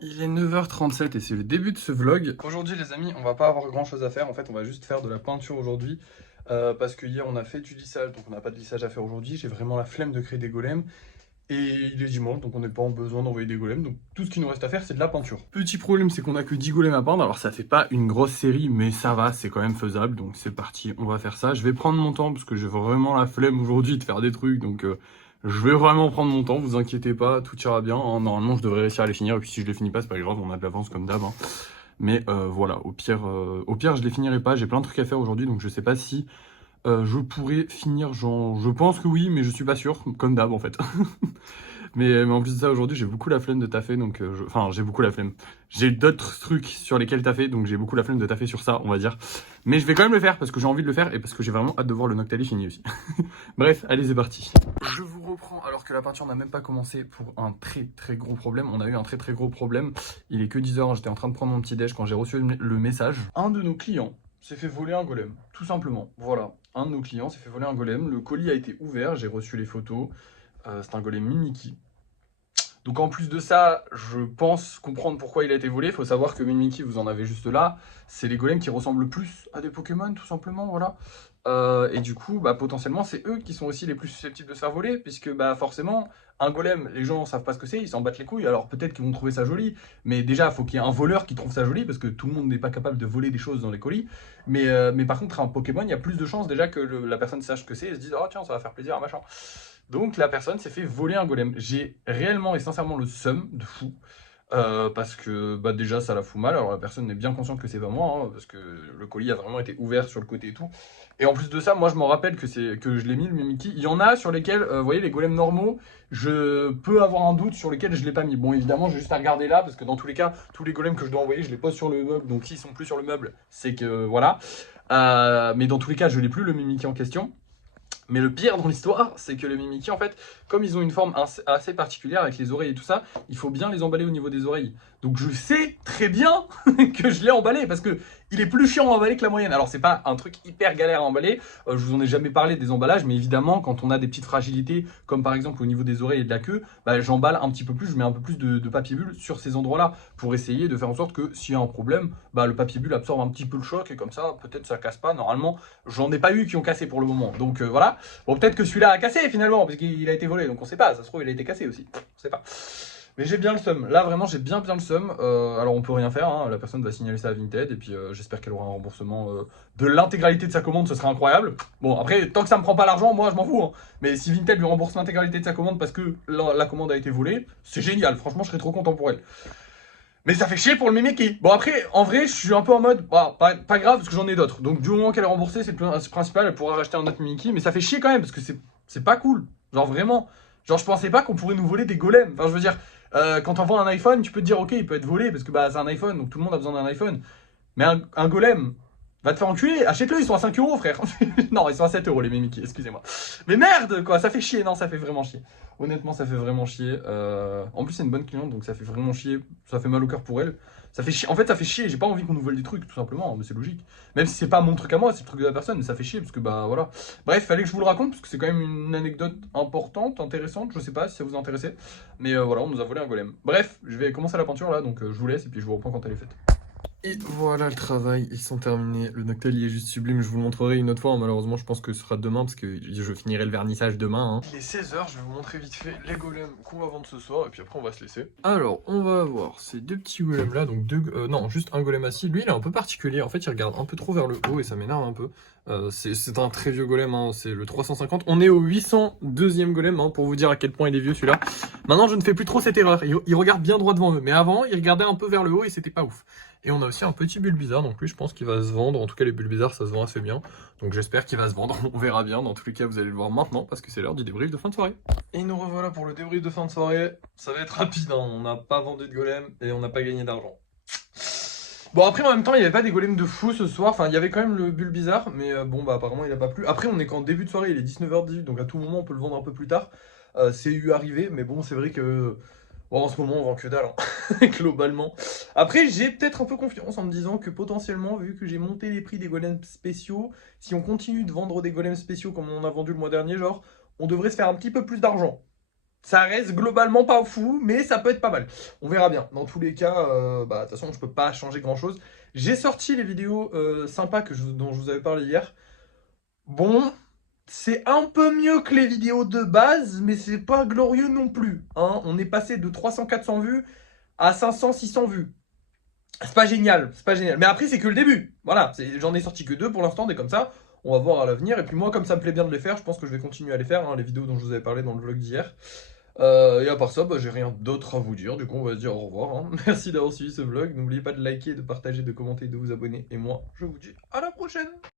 Il est 9h37 et c'est le début de ce vlog. Aujourd'hui les amis, on va pas avoir grand chose à faire, en fait on va juste faire de la peinture aujourd'hui. Parce que hier on a fait du lissage, donc on n'a pas de lissage à faire aujourd'hui. J'ai vraiment la flemme de créer des golems. Et il est dimanche, donc on n'a pas en besoin d'envoyer des golems. Donc tout ce qui nous reste à faire c'est de la peinture. Petit problème c'est qu'on a que 10 golems à peindre. Alors ça fait pas une grosse série mais ça va, c'est quand même faisable. Donc c'est parti, on va faire ça. Je vais prendre mon temps parce que j'ai vraiment la flemme aujourd'hui de faire des trucs. Donc je vais vraiment prendre mon temps, vous inquiétez pas, tout ira bien. Hein. Normalement, je devrais réussir à les finir. Et puis si je les finis pas, c'est pas grave, on a de l'avance comme d'hab. Hein. Mais voilà, au pire, je les finirai pas. J'ai plein de trucs à faire aujourd'hui, donc je sais pas si je pourrais finir. Genre, je pense que oui, mais je suis pas sûr, comme d'hab en fait. Mais en plus de ça, aujourd'hui, j'ai beaucoup la flemme de taffer, donc enfin, j'ai beaucoup la flemme. J'ai d'autres trucs sur lesquels taffer, donc j'ai beaucoup la flemme de taffer sur ça, on va dire. Mais je vais quand même le faire parce que j'ai envie de le faire et parce que j'ai vraiment hâte de voir le Noctali fini aussi. Bref, allez, c'est parti. Je vous reprends alors que la peinture n'a même pas commencé pour un très gros problème. On a eu un très gros problème. Il est que 10h, j'étais en train de prendre mon petit déj quand j'ai reçu le message. Un de nos clients s'est fait voler un golem, tout simplement. Voilà, un de nos clients s'est fait voler un golem. Le colis a été ouvert, j'ai reçu les photos. C'est un golem Mimiki. Donc en plus de ça, je pense comprendre pourquoi il a été volé. Il faut savoir que Mimiki, vous en avez juste là, c'est les golems qui ressemblent le plus à des Pokémon, tout simplement, voilà. Et du coup, bah, potentiellement, c'est eux qui sont aussi les plus susceptibles de se faire voler, puisque bah, forcément, un golem, les gens savent pas ce que c'est, ils s'en battent les couilles. Alors peut-être qu'ils vont trouver ça joli, mais déjà, il faut qu'il y ait un voleur qui trouve ça joli, parce que tout le monde n'est pas capable de voler des choses dans les colis. Mais par contre, un Pokémon, il y a plus de chances déjà que la personne sache ce que c'est et se dise, oh tiens, ça va faire plaisir, machin. Donc la personne s'est fait voler un golem. J'ai réellement et sincèrement le seum de fou. Parce que bah, déjà ça la fout mal. Alors la personne est bien consciente que c'est pas moi, hein, parce que le colis a vraiment été ouvert sur le côté et tout. Et en plus de ça, moi je m'en rappelle que je l'ai mis le Mimiki. Il y en a sur lesquels, vous voyez, les golems normaux, je peux avoir un doute sur lesquels je l'ai pas mis. Bon, évidemment, j'ai juste à regarder là, parce que dans tous les cas, tous les golems que je dois envoyer, je les pose sur le meuble. Donc s'ils sont plus sur le meuble, c'est que voilà. Mais dans tous les cas, je l'ai plus le Mimiki en question. Mais le pire dans l'histoire, c'est que les Mimikyu, en fait, comme ils ont une forme assez particulière avec les oreilles et tout ça, il faut bien les emballer au niveau des oreilles. Donc je sais très bien que je l'ai emballé, parce que il est plus chiant à emballer que la moyenne. Alors c'est pas un truc hyper galère à emballer, je vous en ai jamais parlé des emballages, mais évidemment, quand on a des petites fragilités, comme par exemple au niveau des oreilles et de la queue, bah, j'emballe un petit peu plus, je mets un peu plus de papier bulle sur ces endroits-là, pour essayer de faire en sorte que s'il y a un problème, bah, le papier bulle absorbe un petit peu le choc, et comme ça, peut-être ça casse pas. Normalement, j'en ai pas eu qui ont cassé pour le moment. Donc voilà. Bon, peut-être que celui-là a cassé finalement, parce qu'il a été volé, donc on sait pas, ça se trouve il a été cassé aussi, on sait pas. Mais j'ai bien le seum, là vraiment j'ai bien le seum, alors on peut rien faire, hein. La personne va signaler ça à Vinted, et puis j'espère qu'elle aura un remboursement de l'intégralité de sa commande, ce serait incroyable. Bon après, tant que ça me prend pas l'argent, moi je m'en fous, hein. Mais si Vinted lui rembourse l'intégralité de sa commande parce que la commande a été volée, c'est génial, franchement je serais trop content pour elle. Mais ça fait chier pour le Mimiki. Bon après, en vrai, je suis un peu en mode, bah, pas grave parce que j'en ai d'autres. Donc du moment qu'elle est remboursée, c'est le principal, elle pourra racheter un autre Mimiki. Mais ça fait chier quand même parce que c'est pas cool. Genre vraiment. Genre je pensais pas qu'on pourrait nous voler des golems. Enfin je veux dire, quand on vend un iPhone, tu peux te dire ok, il peut être volé parce que bah c'est un iPhone, donc tout le monde a besoin d'un iPhone. Mais un golem, va te faire enculer, achète-le, ils sont à 5 euros frère. Non, ils sont à 7 euros les Mimiki, excusez-moi. Mais merde quoi, ça fait chier, non, ça fait vraiment chier. Honnêtement, ça fait vraiment chier. En plus, c'est une bonne cliente, donc ça fait vraiment chier. Ça fait mal au cœur pour elle. Ça fait chier. En fait, ça fait chier. J'ai pas envie qu'on nous vole des trucs, tout simplement. Mais c'est logique. Même si c'est pas mon truc à moi, c'est le truc de la personne. Mais ça fait chier parce que bah voilà. Bref, fallait que je vous le raconte parce que c'est quand même une anecdote importante, intéressante. Je sais pas si ça vous intéressait. Mais voilà, on nous a volé un golem. Bref, je vais commencer la peinture là, donc je vous laisse et puis je vous reprends quand elle est faite. Et voilà le travail, ils sont terminés. Le Noctali est juste sublime, je vous le montrerai une autre fois. Malheureusement, je pense que ce sera demain parce que je finirai le vernissage demain. Hein. Il est 16h, je vais vous montrer vite fait les golems qu'on va vendre ce soir et puis après on va se laisser. Alors, on va avoir ces deux petits golems là, donc non, juste un golem assis. Lui, il est un peu particulier. En fait, il regarde un peu trop vers le haut et ça m'énerve un peu. C'est un très vieux golem, hein, c'est le 350. On est au 802e golem, hein, pour vous dire à quel point il est vieux celui-là. Maintenant, je ne fais plus trop cette erreur. Il regarde bien droit devant eux, mais avant, il regardait un peu vers le haut et c'était pas ouf. Et on a aussi un petit Bulbizarre, donc lui je pense qu'il va se vendre. En tout cas les Bulbizarres ça se vend assez bien. Donc j'espère qu'il va se vendre, on verra bien. Dans tous les cas vous allez le voir maintenant parce que c'est l'heure du débrief de fin de soirée. Et nous revoilà pour le débrief de fin de soirée. Ça va être rapide, hein. On n'a pas vendu de golem et on n'a pas gagné d'argent. Bon après en même temps il n'y avait pas des golems de fou ce soir. Enfin il y avait quand même le Bulbizarre, mais bon bah apparemment il a pas plu. Après on est qu'en début de soirée, il est 19h18, donc à tout moment on peut le vendre un peu plus tard. C'est eu arrivé, mais bon c'est vrai que... Bon, en ce moment, on vend que dalle, hein, globalement. Après, j'ai peut-être un peu confiance en me disant que potentiellement, vu que j'ai monté les prix des golems spéciaux, si on continue de vendre des golems spéciaux comme on en a vendu le mois dernier, genre, on devrait se faire un petit peu plus d'argent. Ça reste globalement pas fou, mais ça peut être pas mal. On verra bien. Dans tous les cas, de toute façon, je peux pas changer grand-chose. J'ai sorti les vidéos sympas dont je vous avais parlé hier. Bon, c'est un peu mieux que les vidéos de base, mais c'est pas glorieux non plus. Hein. On est passé de 300-400 vues à 500-600 vues. C'est pas génial, c'est pas génial. Mais après, c'est que le début. Voilà, j'en ai sorti que 2 pour l'instant, des comme ça. On va voir à l'avenir. Et puis moi, comme ça me plaît bien de les faire, je pense que je vais continuer à les faire, hein, les vidéos dont je vous avais parlé dans le vlog d'hier. Et à part ça, j'ai rien d'autre à vous dire. Du coup, on va se dire au revoir. Hein. Merci d'avoir suivi ce vlog. N'oubliez pas de liker, de partager, de commenter, de vous abonner. Et moi, je vous dis à la prochaine.